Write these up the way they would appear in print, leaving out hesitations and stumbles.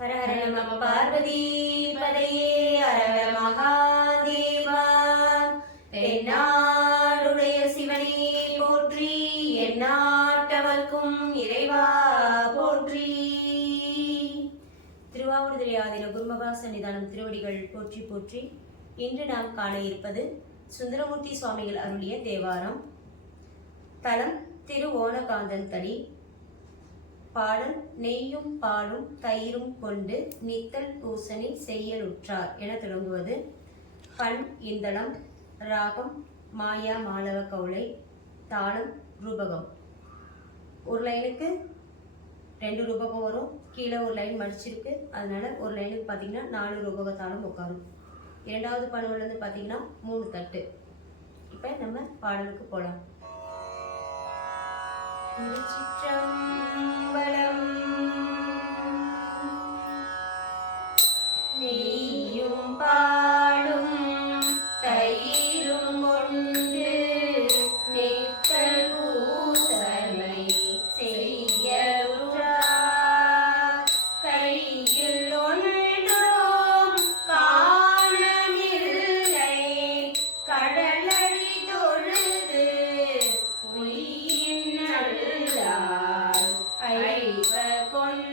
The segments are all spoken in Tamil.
ஹர ஹர நம பார்வதி பதையே ஹர மகாதேவா. தென்னாடுடைய சிவனே போற்றி, எந்நாட்டவர்க்கும் இறைவா போற்றி. திருவாவூர்துறை ஆதீன குருமகா சன்னிதானம் திருவடிகள் போற்றி போற்றி. இன்று நாம் காண இருப்பது சுந்தரமூர்த்தி சுவாமிகள் அருளிய தேவாரம். தலம் திருவோணகாந்தன் தடி. பாடல் நெய்யும் பாலும் தயிரும் கொண்டு நித்தல் பூசணி செய்யலுற்றார் என தொடங்குவது. பண் இந்தளம், ராகம் மாயா மாலவ கவுளை, தாளம் ரூபகம். ஒரு லைனுக்கு 2 ரூபகம் வரும், கீழே ஒரு லைன் மடிச்சிருக்கு, அதனால ஒரு லைனுக்கு பார்த்தீங்கன்னா 4 ரூபக தாளம் உட்காரும். இரண்டாவது பணுவிலேருந்து பார்த்தீங்கன்னா 3 தட்டு. இப்போ நம்ம பாடலுக்கு போகலாம். திருச்சிற்றம்பலம். நெய்யும் பாலும் தயிரும் கொண்டு நித்தல் பூசனை செய்யலுற்றார். கையில் ஒன்றும் காணமில்லை, கடலடி தொழுது உயிர் ஐவர் கொண்டு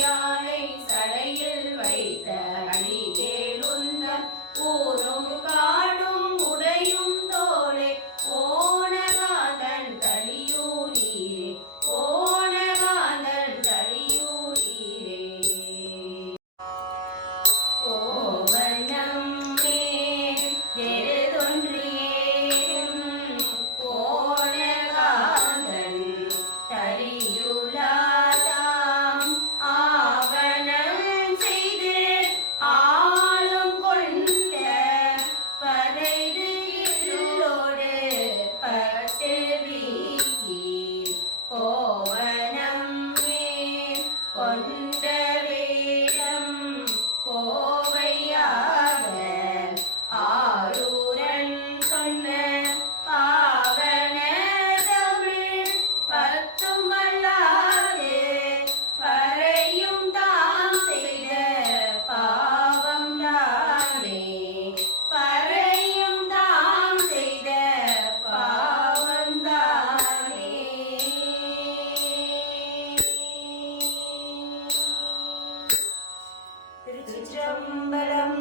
யானை சடையில் வைத்த அடிகேளுந்த ஊரும் காடும் உடையும் தோலை ஓனகாந்தன் தளியூரீரே ஓனகாந்தன் தளியூரீரே ஓவனம் மேல் எருதொன்றியேறும் ஓனகாந்தன் தளியுலாதாம் ஆவணம் செய்து ஆளும் கொண்ட பறைது கில்லோடு பட்டு வீக்கி கோவனம் மேல் கொண்ட வேடம் கோவையாக ஆரூரன் சொன்ன பாவன தமிழ் பத்துமல்லாது பறையும் தாம் செய்த பாவம் தானே பறையும் தாம் செய்த பாவம் தானே. திருச்சிற்றம்பலம்.